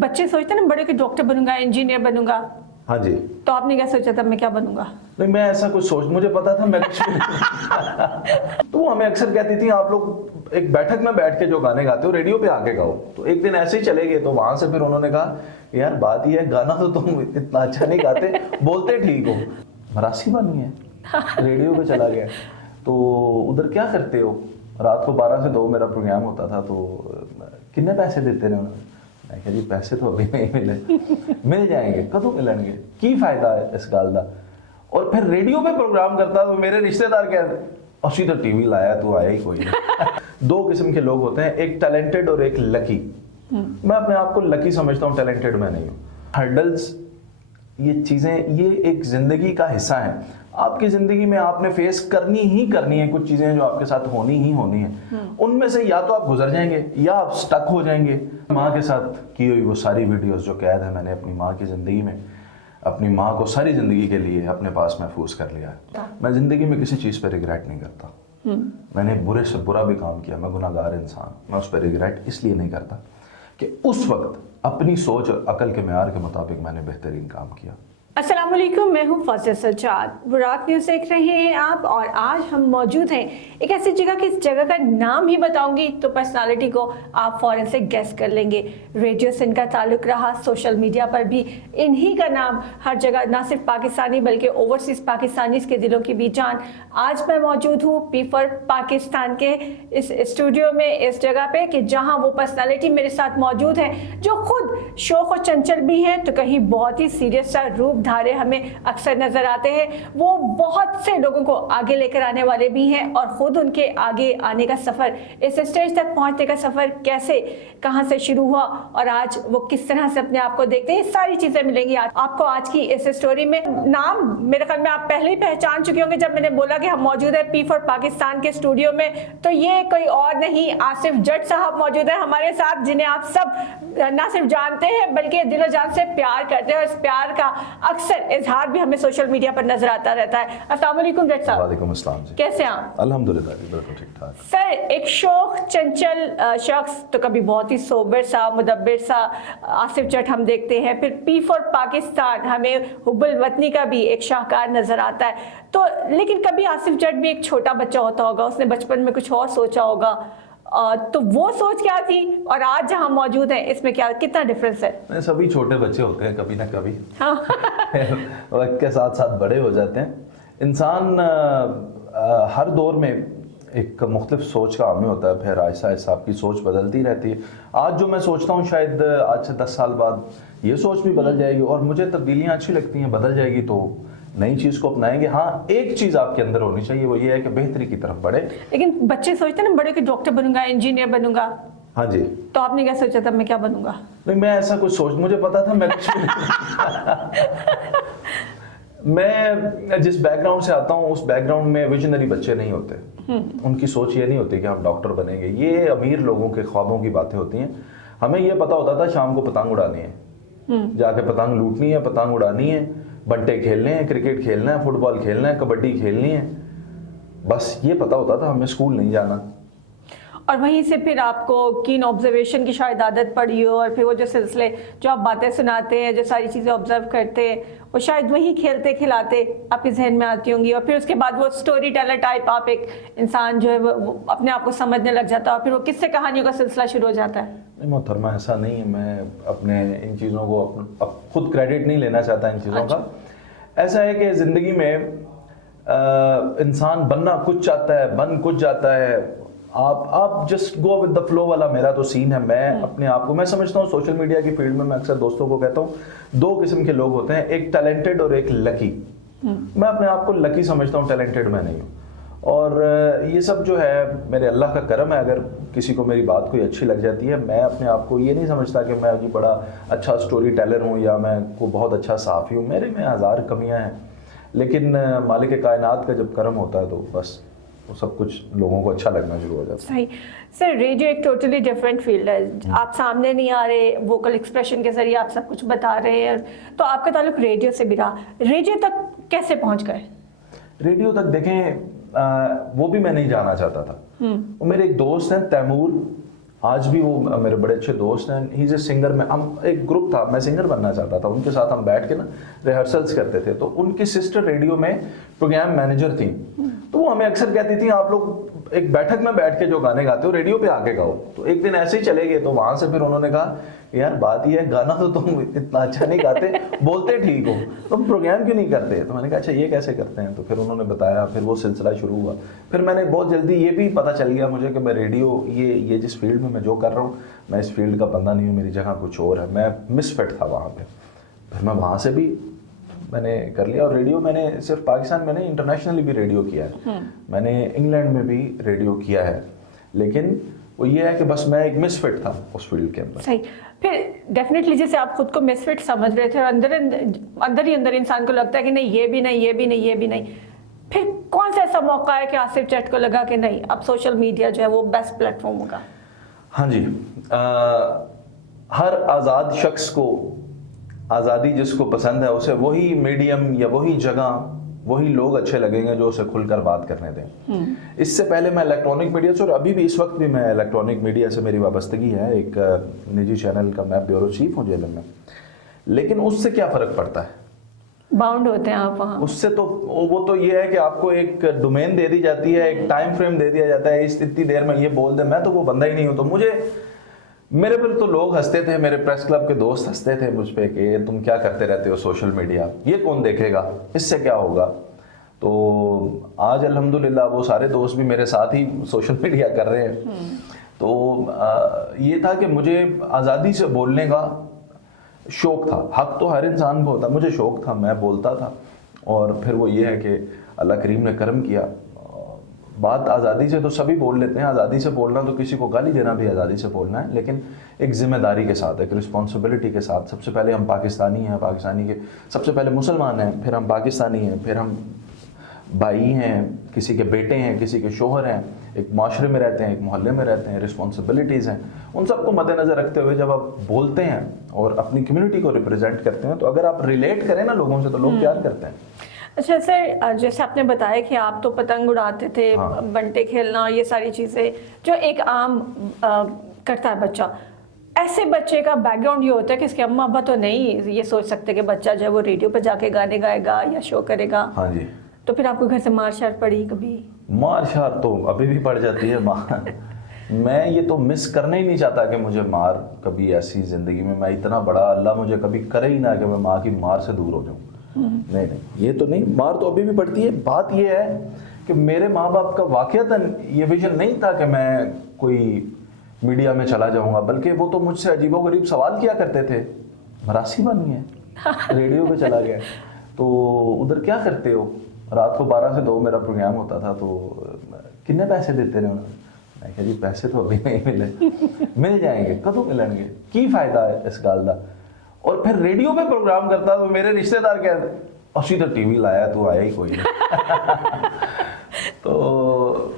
बच्चे सोचते हैं ना बड़े के डॉक्टर बनूंगा, इंजीनियर बनूंगा। हाँ जी। तो आपने क्या सोचा था मैं क्या बनूंगा? नहीं, मैं ऐसा कुछ मुझे पता था मैं कुछ तो वो हमें अक्सर कहती थी आप लोग एक बैठक में बैठ के जो गाने गाते हो रेडियो पे आके गाओ। तो एक दिन ऐसे ही चले गए, तो वहां से फिर उन्होंने कहा यार बात ये है गाना तो तुम इतना अच्छा नहीं गाते, बोलते ठीक हो, मरासी बन गए, रेडियो पे चला गया। तो उधर क्या करते हो? रात को 12 से 2 मेरा प्रोग्राम होता था। तो कितने पैसे देते रहे उन्होंने? मैं कहा जी पैसे तो अभी नहीं मिले, मिल जाएंगे, कदों मिलेंगे, की फायदा है इस गल का। और फिर रेडियो पे प्रोग्राम करता तो मेरे रिश्तेदार कहते असी तो टीवी लाया तो आया ही कोई नहीं। 2 किस्म के लोग होते हैं, एक टैलेंटेड और एक लकी। मैं अपने आप को लकी समझता हूँ, टैलेंटेड मैं नहीं हूँ। हर्डल्स, ये चीजें, ये एक जिंदगी का हिस्सा है। आपकी जिंदगी में आपने फेस करनी ही करनी है कुछ चीजें जो आपके साथ होनी ही होनी है। उनमें से या तो आप गुजर जाएंगे या आप स्टक हो जाएंगे। माँ के साथ की हुई वो सारी वीडियोस जो कैद है मैंने अपनी माँ की जिंदगी में, अपनी माँ को सारी जिंदगी के लिए अपने पास महफूज कर लिया है। मैं जिंदगी में किसी चीज पर रिग्रेट नहीं करता। मैंने बुरे से बुरा भी काम किया, मैं गुनाहगार इंसान, मैं उस पर रिग्रेट इसलिए नहीं करता कि उस वक्त अपनी सोच और अकल के मेयार के मुताबिक मैंने बेहतरीन काम किया। अस्सलाम वालेकुम, मैं हूँ फाजिया सज्जाद, बुराक न्यूज़ देख रहे हैं आप। और आज हम मौजूद हैं एक ऐसी जगह कि इस जगह का नाम ही बताऊंगी तो पर्सनालिटी को आप फौरन से गेस कर लेंगे। रेडियो से इनका ताल्लुक रहा, सोशल मीडिया पर भी इन्हीं का नाम हर जगह, ना सिर्फ पाकिस्तानी बल्कि ओवरसीज पाकिस्तानीज के दिलों की भी जान। आज मैं मौजूद हूँ पी4 पाकिस्तान के इस स्टूडियो में, इस जगह पे कि जहाँ वो पर्सनालिटी मेरे साथ मौजूद है जो खुद शौक और चंचल भी हैं तो कहीं बहुत ही सीरियस सा रूप धारे हमें अक्सर नजर आते हैं। वो बहुत से लोगों को आगे लेकर आने वाले भी हैं और खुद उनके आगे आने का सफर, इस स्टेज तक पहुंचने का सफर कैसे, कहां से शुरू हुआ और आज वो किस तरह से अपने आप को देखते हैं, सारी चीजें मिलेंगी आपको आज की इस स्टोरी में। नाम मेरे ख्याल में आप पहले ही पहचान चुके होंगे जब मैंने बोला कि हम मौजूद है पी4 पाकिस्तान के स्टूडियो में। तो ये कोई और नहीं, आसिफ जट साहब मौजूद है हमारे साथ, जिन्हें आप सब ना सिर्फ जानते हैं बल्कि दिलो जान से प्यार करते हैं और इस प्यार का अक्सर इजहार भी हमें सोशल मीडिया पर नजर आता रहता है। अस्सलाम वालेकुम जट साहब। वालेकुम अस्सलाम जी। कैसे हैं आप? अल्हम्दुलिल्लाह बिल्कुल ठीक ठाक। सर, एक शौक चंचल शख्स तो कभी बहुत ही सोबर सा, मुदब्बिर सा आसिफ जट हम देखते हैं, फिर पी4 पाकिस्तान हमें हुब्बुल वतनी का भी एक शाहकार नजर आता है। तो लेकिन कभी आसिफ जट भी एक छोटा बच्चा होता होगा, उसने बचपन में कुछ और सोचा होगा, तो वो सोच क्या थी और आज जहाँ मौजूद है इसमें क्या, कितना डिफरेंस है? सभी छोटे बच्चे होते हैं कभी ना कभी, हाँ। वक्त के साथ साथ बड़े हो जाते हैं। इंसान हर दौर में एक मुख्तलिफ सोच का हामी होता है, फिर आहिस्ता आहिस्ता आपकी सोच बदलती रहती है। आज जो मैं सोचता हूँ शायद आज से 10 साल बाद ये सोच भी बदल जाएगी और मुझे तब्दीलियाँ अच्छी लगती हैं, बदल जाएगी तो नई चीज को अपनाएंगे। हाँ, एक चीज आपके अंदर होनी चाहिए, वो ये है कि बेहतरी की तरफ बढ़े। लेकिन बच्चे सोचते हैं ना बड़े के डॉक्टर बनूंगा, इंजीनियर बनूंगा। हाँ जी। तो आपने क्या सोचा था मैं क्या बनूंगा? नहीं, मैं ऐसा कुछ मुझे पता था मैं कुछ मैं जिस बैकग्राउंड से आता हूँ उस बैकग्राउंड में विजनरी बच्चे नहीं होते। उनकी सोच ये नहीं होती कि हम डॉक्टर बनेंगे। ये अमीर लोगों के ख्वाबों की बातें होती हैं। हमें ये पता होता था शाम को पतंग उड़ानी है, जाके पतंग लूटनी है, पतंग उड़ानी है, बंटे खेलने हैं, क्रिकेट खेलना है, फुटबॉल खेलना है, कबड्डी खेलनी है, बस ये पता होता था, हमें स्कूल नहीं जाना। और वहीं से फिर आपको कीन ऑब्जर्वेशन की शायद आदत पड़ी हो और फिर वो जो सिलसिले जो आप बातें सुनाते हैं, जो सारी चीज़ें ऑब्जर्व करते हैं, वो शायद वही खेलते खिलाते आपके जहन में आती होंगी और फिर उसके बाद वो स्टोरी टेलर टाइप आप एक इंसान जो है वो अपने आप को समझने लग जाता है और फिर वो किस्से कहानियों का सिलसिला शुरू हो जाता है। नहीं मोहतरमा, ऐसा नहीं है। मैं अपने इन चीज़ों को खुद क्रेडिट नहीं लेना चाहता इन चीज़ों का। ऐसा है कि ज़िंदगी में इंसान बनना कुछ चाहता है, बन कुछ जाता है। आप just go with the flow वाला मेरा तो सीन है। मैं अपने आप को, मैं समझता हूँ सोशल मीडिया की फील्ड में मैं अक्सर दोस्तों को कहता हूँ 2 किस्म के लोग होते हैं, एक टैलेंटेड और एक लकी। मैं अपने आप को लकी समझता हूँ, टैलेंटेड मैं नहीं हूँ। और ये सब जो है मेरे अल्लाह का करम है। अगर किसी को मेरी बात कोई अच्छी लग जाती है, मैं अपने आप को ये नहीं समझता कि मैं जी बड़ा अच्छा स्टोरी टेलर हूँ या मैं को बहुत अच्छा साफ़ी हूँ। मेरे में 1000 कमियाँ हैं, लेकिन मालिक कायनात का जब करम होता है तो बस वो सब कुछ लोगों को अच्छा लगना शुरू हो जाता है। सही। सर, रेडियो एक टोटली डिफरेंट फील्ड है। आप सामने नहीं आ रहे, वोकल एक्सप्रेशन के जरिए आप सब कुछ बता रहे हैं, तो आपका ताल्लुक रेडियो से भी रहा। रेडियो तक कैसे पहुंच गए? रेडियो तक देखें, वो भी मैं नहीं जाना चाहता था। वो मेरे एक दोस्त हैं तैमूर, آج بھی وہ میرے بڑے اچھے دوست ہیں. ہی از اے سنگر. میں ہم ایک گروپ تھا, میں سنگر بننا چاہتا تھا, ان کے ساتھ ہم بیٹھ کے نا ریہرسلس کرتے تھے. تو ان کی سسٹر ریڈیو میں پروگرام مینیجر تھیں, تو وہ ہمیں اکثر کہتی تھیں آپ لوگ ایک بیٹھک میں بیٹھ کے جو گانے گاتے ہو ریڈیو پہ آ کے گاؤ. تو ایک دن ایسے ہی چلے گئے, تو وہاں سے پھر انہوں نے کہا یار بات یہ ہے گانا تو تم اتنا اچھا نہیں گاتے, بولتے ٹھیک ہو, تم پروگرام کیوں نہیں کرتے؟ تو میں نے کہا اچھا یہ کیسے کرتے ہیں؟ تو پھر انہوں نے بتایا, پھر وہ سلسلہ شروع ہوا. پھر میں نے بہت جلدی یہ بھی پتہ چل گیا مجھے کہ میں ریڈیو یہ جس فیلڈ میں جو کر رہا ہوں میں اس فیلڈ کا بندہ نہیں ہوں, میری جگہ کچھ اور ہے. میں مس فٹ تھا وہاں پہ. پھر میں وہاں سے بھی میں نے کر لیا. اور ریڈیو میں نے صرف پاکستان میں نہیں, انٹرنیشنلی بھی ریڈیو کیا ہے. میں نے انگلینڈ میں بھی ریڈیو کیا ہے, لیکن وہ یہ ہے کہ بس میں ایک مس فٹ تھا اس فیلڈ کے اندر. صحیح. پھر ڈیفینیٹلی جیسے آپ خود کو مس فٹ سمجھ رہے تھے اور اندر ہی اندر انسان کو لگتا ہے کہ نہیں یہ بھی نہیں, یہ بھی نہیں, یہ بھی نہیں, پھر کون سا ایسا موقع ہے کہ آصف جٹ کو لگا کہ نہیں اب سوشل میڈیا جو ہے وہ بیسٹ پلیٹ فارم ہوگا؟ ہاں جی, ہر آزاد شخص کو آزادی جس کو پسند ہے اسے وہی میڈیم یا وہی جگہ وہی لوگ اچھے لگیں گے جو اسے کھل کر بات کرنے دیں. اس سے پہلے میں الیکٹرانک میڈیا سے, اور ابھی بھی اس وقت بھی میں الیکٹرانک میڈیا سے میری وابستگی ہے, ایک نجی چینل کا میں بیورو چیف ہوں جیلم میں. لیکن اس سے کیا فرق پڑتا ہے؟ باؤنڈ ہوتے ہیں آپ وہاں. اس سے تو وہ تو یہ ہے کہ آپ کو ایک ڈومین دے دی جاتی ہے, ایک ٹائم فریم دے دیا جاتا ہے, اس اتنی دیر میں یہ بول دیں. میں تو وہ بندہ ہی نہیں ہوں. تو مجھے میرے پر تو لوگ ہنستے تھے, میرے پریس کلب کے دوست ہنستے تھے مجھ پہ کہ تم کیا کرتے رہتے ہو سوشل میڈیا, یہ کون دیکھے گا, اس سے کیا ہوگا. تو آج الحمدللہ وہ سارے دوست بھی میرے ساتھ ہی سوشل میڈیا کر رہے ہیں. تو یہ تھا کہ مجھے آزادی سے بولنے کا شوق تھا. حق تو ہر انسان کو ہوتا, مجھے شوق تھا, میں بولتا تھا. اور پھر وہ یہ ہے کہ اللہ کریم نے کرم کیا. بات آزادی سے تو سبھی بول لیتے ہیں, آزادی سے بولنا تو کسی کو گالی دینا بھی آزادی سے بولنا ہے, لیکن ایک ذمہ داری کے ساتھ, ایک رسپانسبلٹی کے ساتھ. سب سے پہلے ہم پاکستانی ہیں, پاکستانی کے سب سے پہلے مسلمان ہیں, پھر ہم پاکستانی ہیں, پھر ہم بھائی ہیں, کسی کے بیٹے ہیں, کسی کے شوہر ہیں, ایک معاشرے میں رہتے ہیں, ایک محلے میں رہتے ہیں, رسپانسبلٹیز ہیں. ان سب کو مد نظر رکھتے ہوئے جب آپ بولتے ہیں اور اپنی کمیونٹی کو ریپرزینٹ کرتے ہیں, تو اگر آپ ریلیٹ کریں نا لوگوں سے تو لوگ پیار کرتے ہیں. اچھا سر, جیسے آپ نے بتایا کہ آپ تو پتنگ اڑاتے تھے, بنٹے کھیلنا, یہ ساری چیزیں جو ایک عام کرتا ہے بچہ, ایسے بچے کا بیک گراؤنڈ یہ ہوتا ہے کہ اس کے اما ابا تو نہیں یہ سوچ سکتے کہ بچہ جو ہے وہ ریڈیو پہ جا کے گانے گائے گا یا شو کرے گا. ہاں جی. تو پھر آپ کو گھر سے مار شار پڑی کبھی؟ مار شار تو ابھی بھی پڑ جاتی ہے. میں یہ تو مس کرنا ہی نہیں چاہتا کہ مجھے مار کبھی ایسی زندگی میں اتنا بڑا اللہ مجھے کبھی کرے ہی نہ کہ میں ماں کی مار سے دور ہو جاؤں. نہیں, یہ تو نہیں, مار تو ابھی بھی پڑتی ہے. بات یہ ہے کہ میرے ماں باپ کا واقعتاً یہ ویژن نہیں تھا کہ میں کوئی میڈیا میں چلا جاؤں گا, بلکہ وہ تو مجھ سے عجیب و غریب سوال کیا کرتے تھے, مراسی بنی ہے, ریڈیو پہ چلا گیا تو ادھر کیا کرتے ہو, رات کو 12 سے 2 میرا پروگرام ہوتا تھا, تو کتنے پیسے دیتے رہے. میں کہا جی پیسے تو ابھی نہیں ملے, مل جائیں گے, کدوں ملیں گے, کی فائدہ ہے اس گال دا. اور پھر ریڈیو پہ پروگرام کرتا تو میرے رشتہ دار کہتے اسی تو ٹی وی لایا تو آیا ہی کوئی نہیں. تو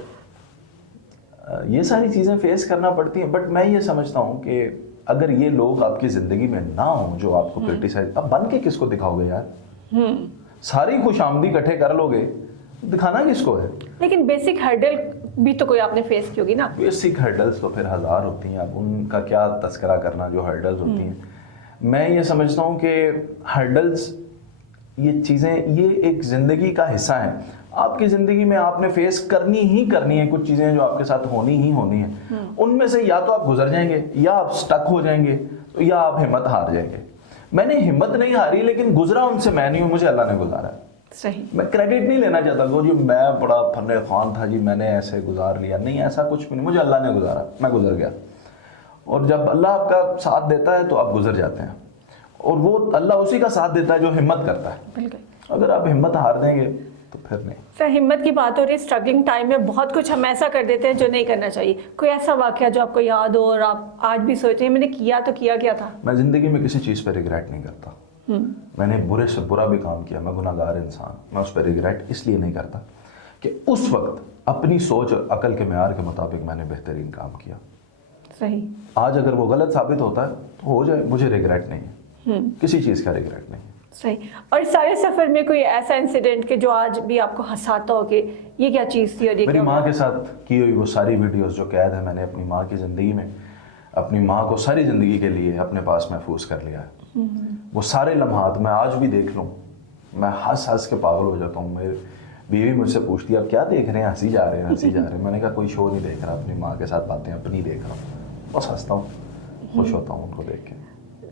یہ ساری چیزیں فیس کرنا پڑتی ہیں. بٹ میں یہ سمجھتا ہوں کہ اگر یہ لوگ آپ کی زندگی میں نہ ہوں جو آپ کو کرٹیسائز, اب بن کے کس کو دکھاؤ گے یار, ساری خوش آمدی اکٹھے کر لو گے, دکھانا کس کو ہے. لیکن بیسک ہرڈل بھی تو کوئی آپ نے فیس کی ہوگی نا. بیسک ہرڈلز تو پھر ہزار ہوتی ہیں, اب ان کا کیا تذکرہ کرنا جو ہرڈلز ہوتی ہیں. میں یہ سمجھتا ہوں کہ ہرڈلز یہ چیزیں یہ ایک زندگی کا حصہ ہیں. آپ کی زندگی میں آپ نے فیس کرنی ہی کرنی ہے کچھ چیزیں جو آپ کے ساتھ ہونی ہی ہونی ہیں. ان میں سے یا تو آپ گزر جائیں گے, یا آپ سٹک ہو جائیں گے, یا آپ ہمت ہار جائیں گے. میں نے ہمت نہیں ہاری, لیکن گزرا ان سے میں نہیں ہوں, مجھے اللہ نے گزارا. صحیح. میں کریڈٹ نہیں لینا چاہتا کہ جی میں بڑا فن خوان تھا جی میں نے ایسے گزار لیا, نہیں, ایسا کچھ بھی نہیں. مجھے اللہ نے گزارا, میں گزر گیا. اور جب اللہ آپ کا ساتھ دیتا ہے تو آپ گزر جاتے ہیں, اور وہ اللہ اسی کا ساتھ دیتا ہے جو ہمت کرتا ہے. بالکل. اگر آپ ہمت ہار دیں گے تو پھر نہیں. سر ہمت کی بات ہو رہی ہے, اسٹرگلنگ ٹائم میں بہت کچھ ہم ایسا کر دیتے ہیں جو نہیں کرنا چاہیے. کوئی ایسا واقعہ جو آپ کو یاد ہو اور آپ آج بھی سوچیں میں نے کیا تو کیا کیا تھا؟ میں زندگی میں کسی چیز پہ ریگریٹ نہیں کرتا. میں نے برے سے برا بھی کام کیا, میں گناہ گار انسان, میں اس پہ ریگریٹ اس لیے نہیں کرتا کہ اس وقت اپنی سوچ اور عقل کے معیار کے مطابق میں نے بہترین کام کیا. صحیح. آج اگر وہ غلط ثابت ہوتا ہے تو ہو جائے, مجھے ریگریٹ نہیں ہے, کسی چیز کا ریگریٹ نہیں ہے. صحیح. اور اس سارے سفر میں کوئی ایسا انسیڈنٹ کہ جو آج بھی آپ کو ہنساتا ہو کہ یہ کیا چیز تھی؟ اور یہ میری ماں کے ساتھ کی ہوئی وہ ساری ویڈیوز جو قید ہے میں نے اپنی ماں کی زندگی میں, اپنی ماں کو ساری زندگی کے لیے اپنے پاس محفوظ کر لیا ہے. وہ سارے لمحات میں آج بھی دیکھ لوں, میں ہنس کے پاگل ہو جاتا ہوں. میری بیوی مجھ سے پوچھتی ہے اب کیا دیکھ رہے ہیں, ہنسی جا رہے ہیں. میں نے کہا کوئی شو نہیں دیکھ رہا, اپنی ماں کے ساتھ باتیں اپنی دیکھ رہا ہوں. بس ہنستا ہوں, خوش ہوتا ہوں ان کو دیکھ کے.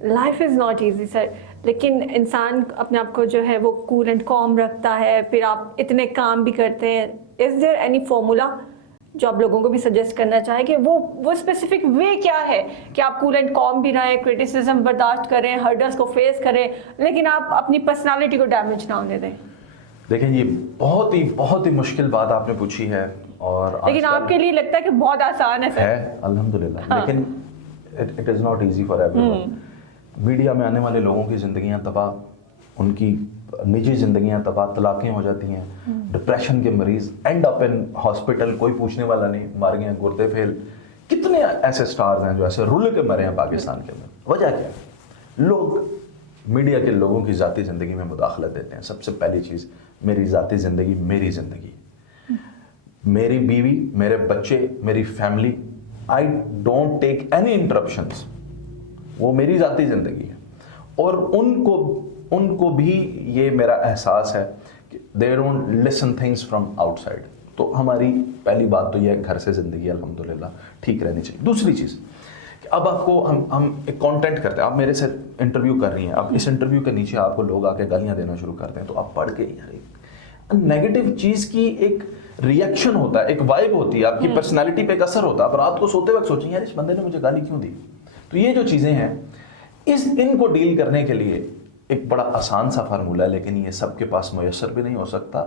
لائف از ناٹ ایزی سر, لیکن انسان اپنے آپ کو جو ہے وہ کول اینڈ کام رکھتا ہے, پھر آپ اتنے کام بھی کرتے ہیں. از دیر اینی فارمولا جو آپ لوگوں کو بھی سجیسٹ کرنا چاہیں کہ وہ اسپیسیفک وے کیا ہے کہ آپ کول اینڈ کام بھی رہیں, کرٹیسزم برداشت کریں, ہرڈلس کو فیس کریں, لیکن آپ اپنی پرسنالٹی کو ڈیمیج نہ ہونے دیں؟ دیکھیں یہ بہت ہی مشکل بات آپ نے پوچھی ہے, اور لیکن آپ کے لیے لگتا ہے کہ بہت آسان ہے سر. الحمدللہ, لیکن it is not easy for every one. Media میں آنے والے لوگوں کی زندگیاں تباہ, ان کی نجی زندگیاں تباہ, طلاقیں ہو جاتی ہیں, ڈپریشن کے مریض اینڈ اپ ان ہاسپٹل, کوئی پوچھنے والا نہیں, مار گئے, گردے فیل. کتنے ایسے سٹارز ہیں جو ایسے رول کے مرے ہیں پاکستان کے اندر. وجہ کیا ہے؟ لوگ میڈیا کے لوگوں کی ذاتی زندگی میں مداخلت دیتے ہیں. سب سے پہلی چیز, میری ذاتی زندگی میری زندگی, میری بیوی, میرے بچے, میری family, I don't take any interruptions. وہ میری ذاتی زندگی ہے, اور ان کو بھی یہ میرا احساس ہے کہ they don't listen things from out side. تو ہماری پہلی بات تو یہ ہے گھر سے زندگی الحمدللہ ٹھیک رہنی چاہیے. دوسری چیز کہ اب آپ کو ہم ایک کانٹینٹ کرتے ہیں, آپ میرے سے انٹرویو کر رہی ہیں, اب اس انٹرویو کے نیچے آپ کو لوگ آ کے گالیاں دینا شروع کرتے ہیں, تو آپ پڑھ کے یار ایک نیگیٹو چیز کی ایک ریئیکشن ہوتا ہے, ایک وائب ہوتی ہے, آپ کی پرسنالٹی پہ ایک اثر ہوتا ہے. آپ رات کو سوتے وقت سوچیں یار اس بندے نے مجھے گالی کیوں دی. تو یہ جو چیزیں ہیں ان کو ڈیل کرنے کے لیے ایک بڑا آسان سا فارمولہ ہے, لیکن یہ سب کے پاس میسر بھی نہیں ہو سکتا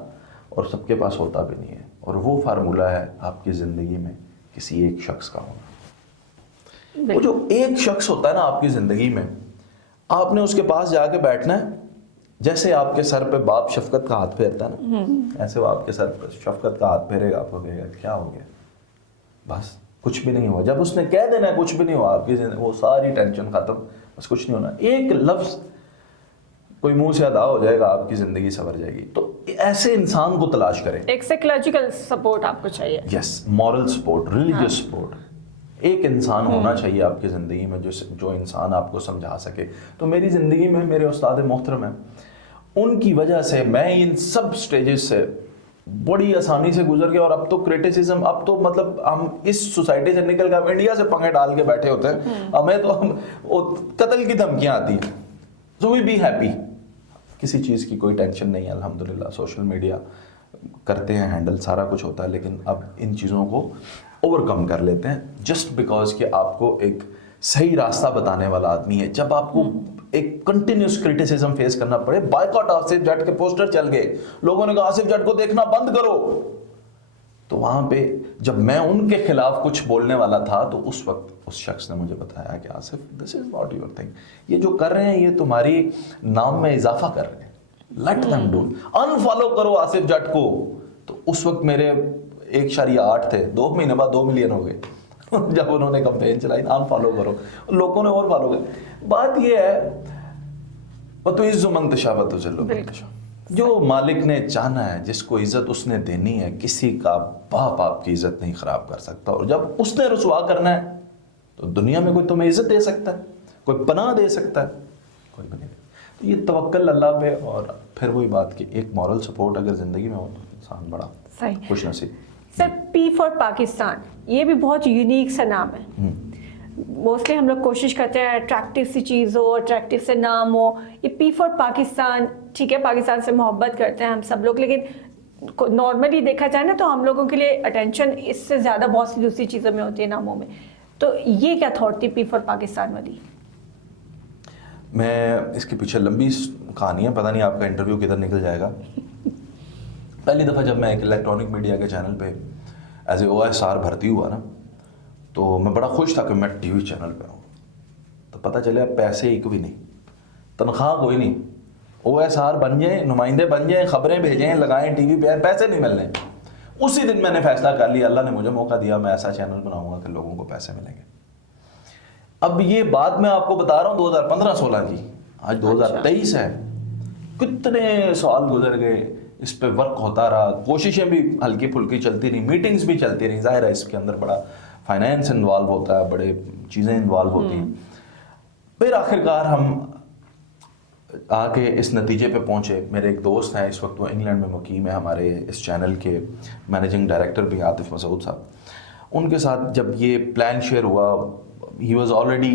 اور سب کے پاس ہوتا بھی نہیں ہے. اور وہ فارمولہ ہے آپ کی زندگی میں کسی ایک شخص کا ہونا. وہ جو ایک شخص ہوتا ہے نا آپ کی زندگی میں, آپ نے اس کے پاس جا کے بیٹھنا ہے. جیسے آپ کے سر پہ باپ شفقت کا ہاتھ پھیرتا ہے نا, ایسے وہ آپ کے سر پہ شفقت کا ہاتھ پھیرے گا, آپ کو کہے گا کیا ہو گیا, بس کچھ بھی نہیں ہوا. جب اس نے کہہ دینا ہے کچھ بھی نہیں ہوا, آپ کی زندگی وہ ساری ٹینشن ختم, بس کچھ نہیں ہونا. ایک لفظ کوئی منہ سے ادا ہو جائے گا, آپ کی زندگی سنور جائے گی. تو ایسے انسان کو تلاش کریں. ایک سائیکولوجیکل سپورٹ آپ کو چاہیے. یس, مورل سپورٹ, ریلیجیس سپورٹ. ایک انسان ہونا چاہیے آپ کی زندگی میں جو انسان آپ کو سمجھا سکے. تو میری زندگی میں میرے استاد محترم ہیں, ان کی وجہ سے میں ان سب سٹیجز سے بڑی آسانی سے گزر گیا. اور اب تو کرٹیسزم, اب تو مطلب ہم اس سوسائٹی سے نکل کے انڈیا سے پنگے ڈال کے بیٹھے ہوتے ہیں, ہمیں تو قتل کی دھمکیاں آتی ہیں. سو وی بی ہیپی, کسی چیز کی کوئی ٹینشن نہیں ہے الحمدللہ. سوشل میڈیا کرتے ہیں ہینڈل, سارا کچھ ہوتا ہے, لیکن اب ان چیزوں کو اوور کم کر لیتے ہیں جسٹ بیکاز کہ آپ کو ایک صحیح راستہ بتانے والا آدمی ہے. جب آپ کو ایک کنٹینیوس کرٹیسزم فیس کرنا پڑے, بائیکاٹ آصف جٹ کے پوسٹر چل گئے, لوگوں نے کہا آصف جٹ کو دیکھنا بند کرو, تو وہاں پہ جب میں ان کے خلاف کچھ بولنے والا تھا تو اس وقت اس شخص نے مجھے بتایا کہ آصف دس از ناٹ یور تھنگ, یہ جو کر رہے ہیں یہ تمہاری نام میں اضافہ کر رہے ہیں, لیٹ دیم ڈو, انفالو کرو آصف جٹ کو. تو اس وقت میرے 1.8 تھے, 2 مہینے بعد 2 ملین ہو گئے جب انہوں نے کمپین چلائی انفالو کرو, لوگوں نے اور فالو کر. بات یہ ہے وَتُعِزُّ مَن تَشَاءُ وَتُذِلُّ مَن تَشَاءُ, جو مالک نے چاہنا ہے, جس کو عزت اس نے دینی ہے, کسی کا باپ آپ کی عزت نہیں خراب کر سکتا. اور جب اس نے رسوا کرنا ہے تو دنیا میں کوئی تمہیں عزت دے سکتا ہے, کوئی پناہ دے سکتا ہے, کوئی بھی نہیں. تو یہ توکل اللہ پہ, اور پھر وہی بات کہ ایک مورل سپورٹ اگر زندگی میں ہو تو انسان بڑا خوش نصیب. سر پی فار پاکستان, یہ بھی بہت یونیک سا نام ہے. موسٹلی ہم لوگ کوشش کرتے ہیں اٹریکٹیو سی چیز ہو, اٹریکٹیو سے نام ہو. یہ پی فار پاکستان, ٹھیک ہے پاکستان سے محبت کرتے ہیں ہم سب لوگ, لیکن نارملی دیکھا جائے نا تو ہم لوگوں کے لیے اٹینشن اس سے زیادہ بہت سی دوسری چیزوں میں ہوتی ہے ناموں میں. تو یہ کیا تھاٹ تھی پی فار پاکستان والی؟ میں اس کے پیچھے لمبی کہانی ہے, پتہ نہیں آپ کا انٹرویو کدھر نکل جائے گا. پہلی دفعہ جب میں ایک الیکٹرانک میڈیا کے چینل پہ ایز اے OSR بھرتی ہوا نا, تو میں بڑا خوش تھا کہ میں ٹی وی چینل پہ ہوں. تو پتہ چلے پیسے ایک بھی نہیں, تنخواہ کوئی نہیں, OSR بن جائیں, نمائندے بن جائیں, خبریں بھیجیں, لگائیں ٹی وی پہ, پیسے نہیں ملنے. اسی دن میں نے فیصلہ کر لیا, اللہ نے مجھے موقع دیا, میں ایسا چینل بناؤں گا کہ لوگوں کو پیسے ملیں گے. اب یہ بات میں آپ کو بتا رہا ہوں 2015-16 کی, آج 2023 ہے. کتنے سال گزر گئے, اس پہ ورک ہوتا رہا, کوششیں بھی ہلکی پھلکی چلتی رہی, میٹنگز بھی چلتی رہی. ظاہر ہے اس کے اندر بڑا फाइनेंस इन्वॉल्व होता है, बड़े चीज़ें इन्वॉल्व होती हैं। फिर आखिरकार हम आके इस नतीजे पे पहुंचे। मेरे एक दोस्त हैं, इस वक्त वो इंग्लैंड में मुकीम है, हमारे इस चैनल के मैनेजिंग डायरेक्टर भी आतिफ मसूद साहब। उनके साथ जब ये प्लान शेयर हुआ, he was already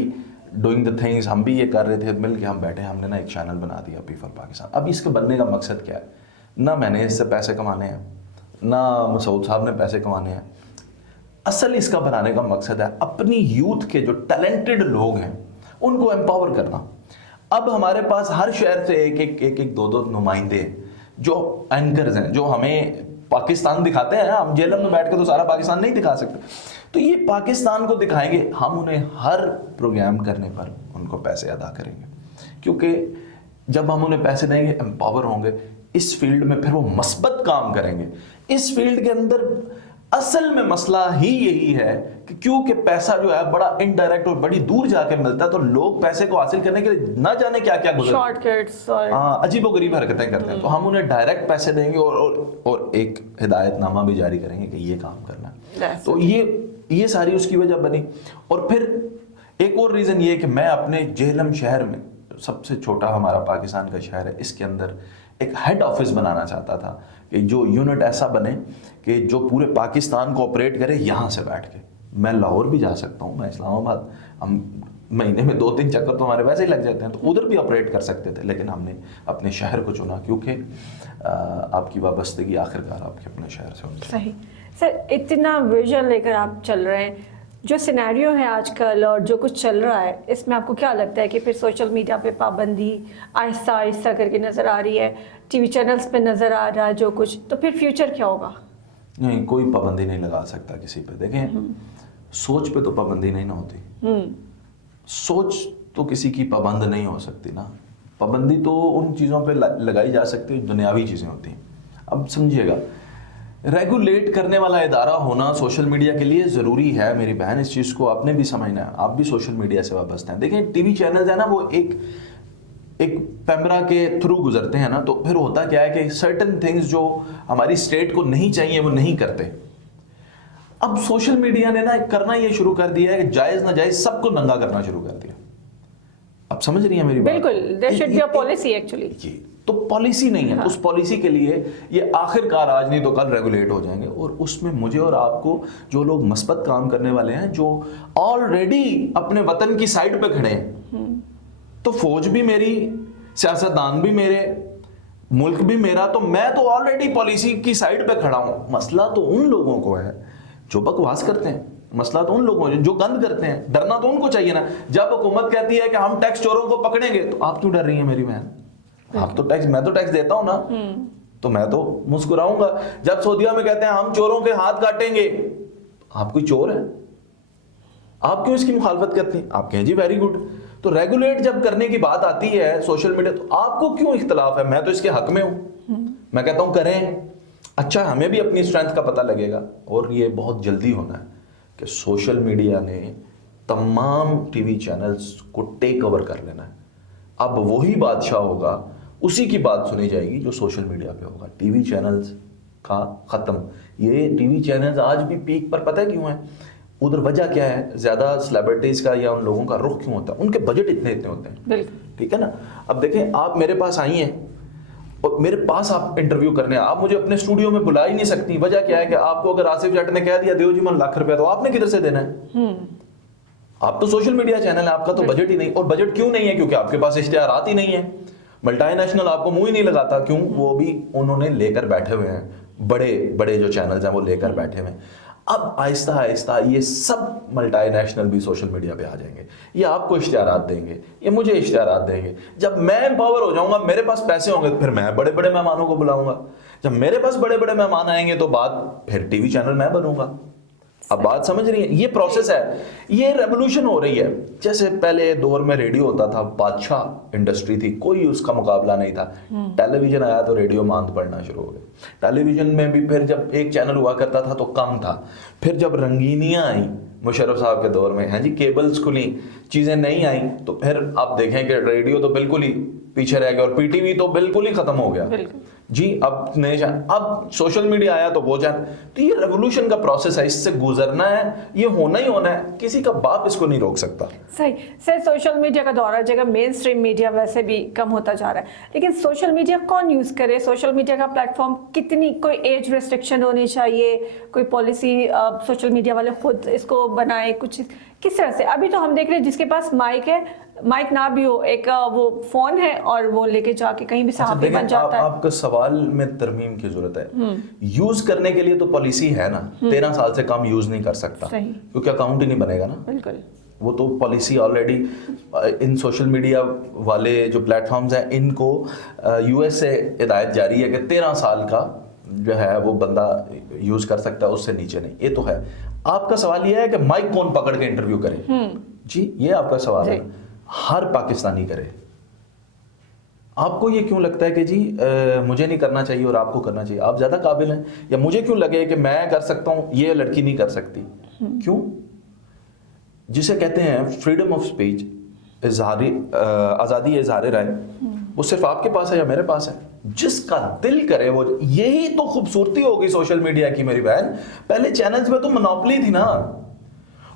doing the things, हम भी ये कर रहे थे, मिल के हम बैठे, हमने ना एक चैनल बना दिया पी फॉर पाकिस्तान। अब इसके बनने का मकसद क्या है? ना मैंने इससे पैसे कमाने हैं, ना मसूद साहब ने पैसे कमाने हैं। असल इसका बनाने का मकसद है अपनी यूथ के जो टैलेंटेड लोग हैं उनको एम्पावर करना। अब हमारे पास हर शहर से एक दो नुमाइंदे हैं जो एंकर्स हैं, जो हमें पाकिस्तान दिखाते हैं। हम जेलम में बैठ के तो सारा पाकिस्तान नहीं दिखा सकते, तो ये पाकिस्तान को दिखाएंगे। हम उन्हें हर प्रोग्राम करने पर उनको पैसे अदा करेंगे, क्योंकि जब हम उन्हें पैसे देंगे, एम्पावर होंगे इस फील्ड में, फिर वो मस्बत काम करेंगे। इस फील्ड के अंदर असल में मसला ही यही है कि क्योंकि पैसा जो है बड़ा इनडायरेक्ट और बड़ी दूर जाके मिलता है, तो लोग पैसे को हासिल करने के लिए ना जाने क्या क्या शॉर्टकट्स और अजीबोगरीब हरकतें करते हैं। तो हम उन्हें डायरेक्ट पैसे देंगे और एक हिदायतनामा भी जारी करेंगे कि ये काम करना है। तो ये सारी उसकी वजह बनी। और फिर एक और रीजन ये है कि मैं अपने जेहलम शहर में, सबसे छोटा हमारा पाकिस्तान का शहर है, इसके अंदर एक हेड ऑफिस बनाना चाहता था कि जो यूनिट ऐसा बने कि जो पूरे पाकिस्तान को ऑपरेट करे यहाँ से बैठ के। मैं लाहौर भी जा सकता हूँ, मैं इस्लामाबाद, हम महीने में 2-3 चक्कर तो हमारे वैसे ही लग जाते हैं, तो उधर भी ऑपरेट कर सकते थे, लेकिन हमने अपने शहर को चुना क्योंकि आपकी वाबस्तगी आखिरकार आपके अपने शहर से होती है। सही। सर, इतना विजन लेकर आप चल रहे हैं, जो सिनेरियो है आजकल और जो कुछ चल रहा है, इसमें आपको क्या लगता है कि फिर सोशल मीडिया पे पाबंदी आहिस्ता आहिस्ता करके नज़र आ रही है, टीवी चैनल्स पे नज़र आ रहा है जो कुछ, तो फिर फ्यूचर क्या होगा? नहीं, कोई पाबंदी नहीं लगा सकता किसी पे। देखें, सोच पे तो पाबंदी नहीं ना होती, सोच तो किसी की पाबंद नहीं हो सकती ना। पाबंदी तो उन चीज़ों पे लगाई जा सकती है दुनियावी चीज़ें होती हैं। अब समझिएगा, रेगुलेट करने वाला इदारा होना सोशल मीडिया के लिए ज़रूरी है मेरी बहन। इस चीज़ को आपने भी समझना है, आप भी सोशल मीडिया से वाबस्ता हैं। देखें, टीवी चैनल्स है ना, वो एक पैमरा के थ्रू गुजरते हैं ना, तो फिर होता क्या है कि सर्टेन थिंग्स जो हमारी स्टेट को नहीं चाहिए वो नहीं करते। अब सोशल मीडिया ने ना करना ये शुरू कर दिया है कि जायज़ ना जायज़ सबको नंगा करना शुरू कर दिया। अब समझ रही है मेरी बात? बिल्कुल, there should be a policy actually. ये तो पॉलिसी नहीं है। हाँ। उस पॉलिसी के लिए ये आखिरकार आज नहीं तो कल रेगुलेट हो जाएंगे, और उसमें मुझे और आपको, जो लोग मस्बत काम करने वाले हैं, जो ऑलरेडी अपने वतन की साइड पे खड़े हैं, तो फौज भी मेरी, सियासतदान भी मेरे, मुल्क भी मेरा, तो मैं तो ऑलरेडी पॉलिसी की साइड पे खड़ा हूं। मसला तो उन लोगों को है जो बकवास करते हैं, मसला तो उन लोगों जो गंद करते हैं। डरना तो उनको चाहिए ना। जब हुकूमत कहती है कि हम टैक्स चोरों को पकड़ेंगे, तो आप क्यों डर रही हैं मेरी बहन? आप तो टैक्स, मैं तो टैक्स देता हूं ना, तो मैं तो मुस्कुराऊंगा। जब सऊदीया में कहते हैं हम चोरों के हाथ काटेंगे, आप कोई चोर है? आप क्यों इसकी मुखालफत करती हैं? आप कहें जी वेरी गुड। तो रेगुलेट जब करने की बात आती है सोशल मीडिया, तो आपको क्यों इख्तलाफ है? मैं तो इसके हक में हूं, मैं कहता हूं करें। अच्छा, हमें भी अपनी स्ट्रेंथ का पता लगेगा, और ये बहुत जल्दी होना है कि सोशल मीडिया ने तमाम टीवी चैनल्स को टेक ओवर कर लेना है। अब वही बादशाह होगा, उसी की बात सुनी जाएगी जो सोशल मीडिया पे होगा। टीवी चैनल्स का खत्म। ये टीवी चैनल्स आज भी पीक पर, पता है क्यों है? उधर वजह क्या है? ज्यादा सेलिब्रिटीज का या उन लोगों का रुख क्यों होता है? उनके बजट इतने होते हैं, ठीक है ना। अब देखें, आप मेरे पास आई हैं और मेरे पास आप इंटरव्यू करने, आप मुझे अपने स्टूडियो में बुला ही नहीं सकती। वजह क्या है कि आपको अगर आसिफ जट ने कह दिया देव जी मन ₹1,00,000, तो आपने किधर से देना है? आप तो सोशल मीडिया चैनल है, आपका तो बजट ही नहीं। और बजट क्यों नहीं है? क्योंकि आपके पास इश्तिहारात ही नहीं है। मल्टीनेशनल आपको मुंह ही नहीं लगाता। क्यों? वो भी उन्होंने लेकर बैठे हुए हैं, बड़े बड़े जो चैनल्स हैं वो लेकर बैठे हुए हैं। अब आहिस्ता आहिस्ता ये सब मल्टीनेशनल भी सोशल मीडिया पे आ जाएंगे। ये आपको इश्तिहारात देंगे, ये मुझे इश्तिहारात देंगे। जब मैं एम्पावर हो जाऊंगा, मेरे पास पैसे होंगे, तो फिर मैं बड़े बड़े मेहमानों को बुलाऊंगा। जब मेरे पास बड़े बड़े मेहमान आएंगे, तो बात फिर टीवी चैनल मैं बनूंगा। अब बात समझ रही है? ये प्रोसेस है, ये रेवोल्यूशन हो रही है। जैसे पहले दौर में रेडियो होता था, बादशाह इंडस्ट्री थी, कोई उसका मुकाबला नहीं था। टेलीविजन आया तो रेडियो मांद पड़ना शुरू हो गए। टेलीविजन में भी फिर जब एक चैनल हुआ करता था तो कम था। फिर जब रंगीनियां आई मुशर्रफ साहब के दौर में, हैं जी, केबल्स खुली, चीजें नहीं आई, तो फिर आप देखें कि रेडियो तो बिल्कुल ही पीछे रह गया और पीटीवी तो बिल्कुल ही खत्म हो गया। जी अब नए अब सोशल मीडिया आया तो वो जान, तो ये रेवोल्यूशन का प्रोसेस है, इससे गुजरना है, ये होना ही होना है, किसी का बाप इसको नहीं रोक सकता। सही सर, सोशल मीडिया का दौर है, जगह मेन स्ट्रीम मीडिया वैसे भी कम होता जा रहा है, लेकिन सोशल मीडिया कौन यूज करे, सोशल मीडिया का प्लेटफॉर्म कितनी, कोई एज रेस्ट्रिक्शन होनी चाहिए, कोई पॉलिसी सोशल मीडिया वाले खुद इसको बनाए, कुछ किस तरह से? अभी तो हम देख रहे हैं जिसके पास माइक है, माइक ना भी हो, एक वो फोन है और वो लेके जाके कहीं भी सहाफ़ी बन जाता है। आपका सवाल में तरमीम की जरूरत है। यूज करने के लिए तो पॉलिसी है ना, 13 साल से कम यूज नहीं कर सकता, क्योंकि अकाउंट ही नहीं बनेगा ना। बिल्कुल, वो तो policy already in social media वाले जो प्लेटफॉर्म्स हैं इनको यूएस से हिदायत जारी है कि 13 साल का जो है वो बंदा यूज कर सकता है, उससे नीचे नहीं। ये तो है। आपका सवाल ये है कि माइक कौन पकड़ के इंटरव्यू करे, जी ये आपका सवाल है। हर पाकिस्तानी करे। आपको ये क्यों लगता है कि जी मुझे नहीं करना चाहिए और आपको करना चाहिए, आप ज्यादा काबिल हैं, या मुझे क्यों लगे कि मैं कर सकता हूं ये लड़की नहीं कर सकती? क्यों? जिसे कहते हैं फ्रीडम ऑफ स्पीच, आजादी इजहार राय, वो सिर्फ आपके पास है या मेरे पास है? जिसका दिल करे वो, यही तो खूबसूरती होगी सोशल मीडिया की मेरी बहन। पहले चैनल्स में तो मोनोपोली थी ना,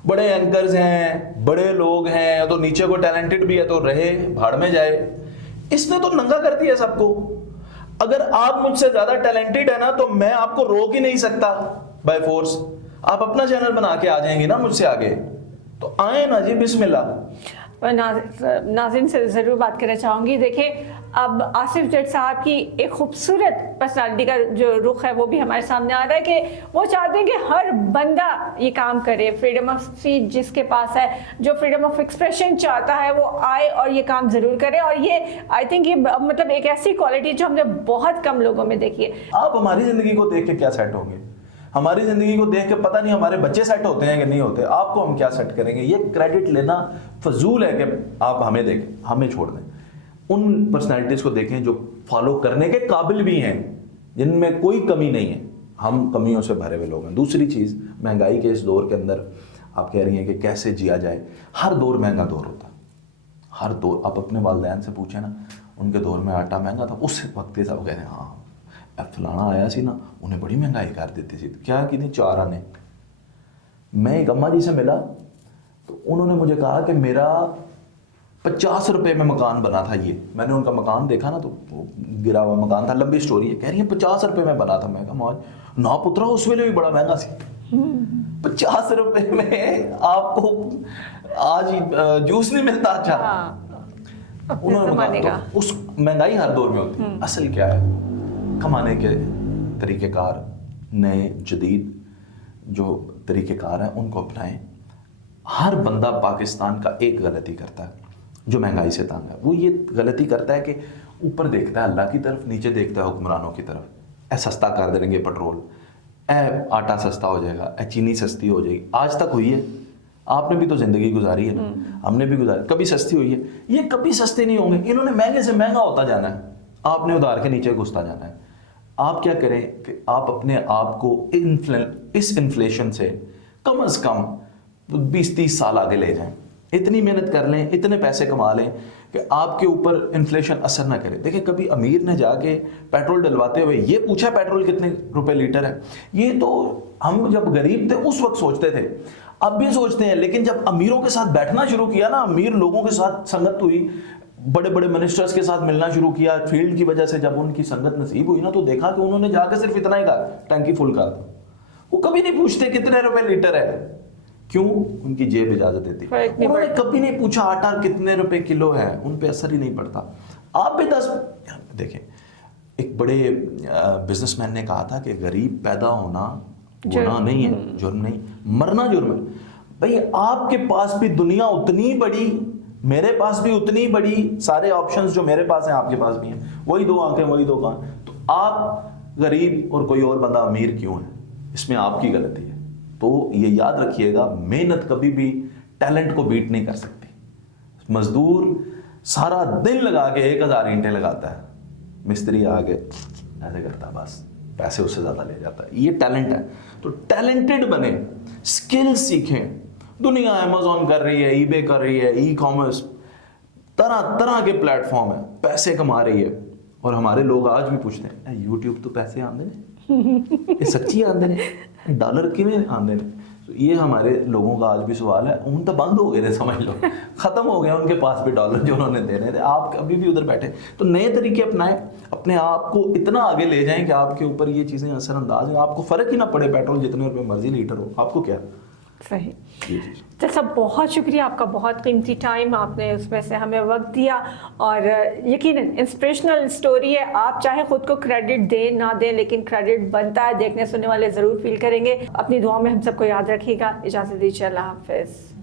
बड़े एंकर्स हैं, बड़े लोग हैं, तो नीचे को टैलेंटेड भी है तो रहे, भाड़ में जाए। इसने तो नंगा कर दिया सबको। अगर आप मुझसे ज्यादा टैलेंटेड है ना तो मैं आपको रोक ही नहीं सकता बाय फोर्स। आप अपना चैनल बना के आ जाएंगे ना मुझसे आगे, तो आए ना जी, बिस्मिल्लाह। नाज़रीन से ज़रूर बात करना चाहूँगी। देखिए, अब आसिफ जट साहब की एक खूबसूरत पर्सनालिटी का जो रुख है वो भी हमारे सामने आ रहा है कि वो चाहते हैं कि हर बंदा ये काम करे। फ्रीडम ऑफ स्पीच जिसके पास है, जो फ्रीडम ऑफ एक्सप्रेशन चाहता है, वो आए और ये काम ज़रूर करे। और ये आई थिंक ये मतलब एक ऐसी क्वालिटी जो हमने बहुत कम लोगों में देखी है। आप हमारी ज़िंदगी को देख के क्या सेट होंगे? हमारी जिंदगी को देख के पता नहीं हमारे बच्चे सेट होते हैं कि नहीं होते। आपको हम क्या सेट करेंगे? ये क्रेडिट लेना फजूल है कि आप हमें देखें, हमें छोड़ दें। उन पर्सनैलिटीज को देखें जो फॉलो करने के काबिल भी हैं, जिनमें कोई कमी नहीं है। हम कमियों से भरे हुए लोग हैं। दूसरी चीज़, महंगाई के इस दौर के अंदर आप कह रही हैं कि कैसे जिया जाए। हर दौर महंगा दौर होता है, हर दौर। आप अपने वालिदैन से पूछें ना, उनके दौर में आटा महंगा था, उस वक्त के सब कह रहे हैं हाँ अब फलाना आया सी ना, उन्हें बड़ी महंगाई कर देती थी। क्या कितनी 4 आने। मैं एक अम्मा जी से मिला तो उन्होंने मुझे कहा कि मेरा 50 रुपए में मकान बना था। ये मैंने उनका मकान देखा ना तो वो गिरा हुआ मकान था, लंबी स्टोरी है। कह रही है 50 रुपए में बना था। मैं कहा मौज ना पुत्रा, उस वेले भी बड़ा महंगा सी। 50 रुपए में आपको आज जूस नहीं मिलता। अच्छा, उन्होंने कहा तो उस महंगाई हर दौर में होती है। असल क्या है? कमाने के तरीक़ेकार, नए जदीद जो तरीक़ेकार हैं उनको अपनाएं। हर बंदा पाकिस्तान का एक गलती करता है जो महंगाई से तंग है। वो ये गलती करता है कि ऊपर देखता है अल्लाह की तरफ, नीचे देखता है हुक्मरानों की तरफ। ए सस्ता कर देंगे पेट्रोल, ए आटा सस्ता हो जाएगा, ए चीनी सस्ती हो जाएगी। आज तक हुई है? आपने भी तो ज़िंदगी गुजारी है ना, हमने भी गुजारी। कभी सस्ती हुई है? ये कभी सस्ते नहीं होंगे। इन्होंने महंगे से महंगा होता जाना है, आपने उधार के नीचे घुसता जाना है। आप क्या करें कि आप अपने आप को इस इन्फ्लेशन से कम से कम 20-30 साल आगे ले जाएं। इतनी मेहनत कर लें, इतने पैसे कमा लें कि आपके ऊपर इन्फ्लेशन असर ना करे। देखिए, कभी अमीर ने जाके पेट्रोल डलवाते हुए ये पूछा पेट्रोल कितने रुपए लीटर है? ये तो हम जब गरीब थे उस वक्त सोचते थे, अब भी सोचते हैं। लेकिन जब अमीरों के साथ बैठना शुरू किया ना, अमीर लोगों के साथ संगत हुई, बड़े बड़े मिनिस्टर्स के साथ मिलना शुरू किया, फील्ड की वजह से जब उनकी संगत नसीब हुई ना, तो देखा कि उन्होंने जाकर सिर्फ इतना ही कहा, टंकी फुल कर दो। वो कभी नहीं पूछते कितने रुपए लीटर है। क्यों? उनकी जेब इजाजत देती। उन्होंने कभी नहीं पूछा आटा कितने रुपए किलो है, उन पे असर ही नहीं पड़ता। आप भी 10 देखें, एक बड़े बिजनेसमैन ने कहा था कि गरीब पैदा होना गुनाह नहीं है, जुर्म नहीं, मरना जुर्म है। भाई आपके पास भी दुनिया उतनी बड़ी, मेरे पास भी उतनी बड़ी, सारे ऑप्शंस जो मेरे पास हैं आपके पास भी हैं, वही 2 आंखें वही 2 कान। तो आप गरीब और कोई और बंदा अमीर क्यों है? इसमें आपकी गलती है। तो ये याद रखिएगा, मेहनत कभी भी टैलेंट को बीट नहीं कर सकती। मजदूर सारा दिन लगा के 1000 ईंटें लगाता है, मिस्त्री आगे ऐसे करता है, बस पैसे उससे ज्यादा ले जाता है। ये टैलेंट है। तो टैलेंटेड बने, स्किल सीखें। दुनिया अमेज़न कर रही है, ईबे कर रही है, ई कॉमर्स, तरह तरह के प्लेटफॉर्म है, पैसे कमा रही है। اور ہمارے لوگ آج بھی پوچھتے ہیں یوٹیوب تو پیسے آندے نے یہ سچی آندے نے ڈالر کیویں آندے نے. یہ ہمارے لوگوں کا آج بھی سوال ہے. ان تو بند ہو گئے تھے سمجھ لو, ختم ہو گئے ان کے پاس بھی ڈالر جو انہوں نے دینے تھے. آپ ابھی بھی ادھر بیٹھے تو نئے طریقے اپنائیں, اپنے آپ کو اتنا آگے لے جائیں کہ آپ کے اوپر یہ چیزیں اثر انداز ہیں, آپ کو فرق ہی نہ پڑے پیٹرول جتنے روپے مرضی لیٹر ہو, آپ کو کیا. صحیح. جی تو سب بہت شکریہ آپ کا, بہت قیمتی ٹائم آپ نے اس میں سے ہمیں وقت دیا, اور یقیناً انسپریشنل اسٹوری ہے. آپ چاہے خود کو کریڈٹ دیں نہ دیں, لیکن کریڈٹ بنتا ہے, دیکھنے سننے والے ضرور فیل کریں گے. اپنی دعاؤں میں ہم سب کو یاد رکھیے گا. اجازت دیجیے, اللہ حافظ.